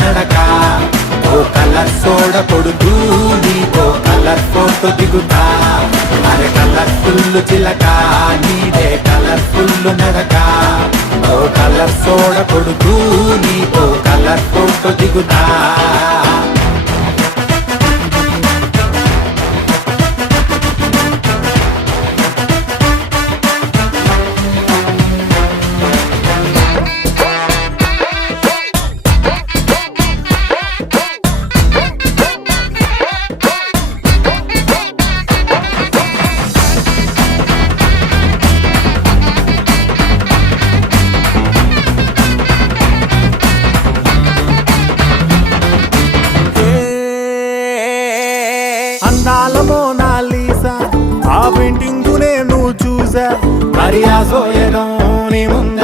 నడక ఓ colour soda కొడుతూ నీతో కలర్ ఫోటో దిగుతా అరే కలర్ఫుల్ చిలక నీదే కలర్ఫుల్ నడక ఓ కలర్ సోడ కొడుతూ నీతో కలర్ ఫోటో దిగుతా అందాల మోనాలీసా ఆ పెయింటింగ్ నేను చూసా మరి ఆ సోయగం నీ ముందు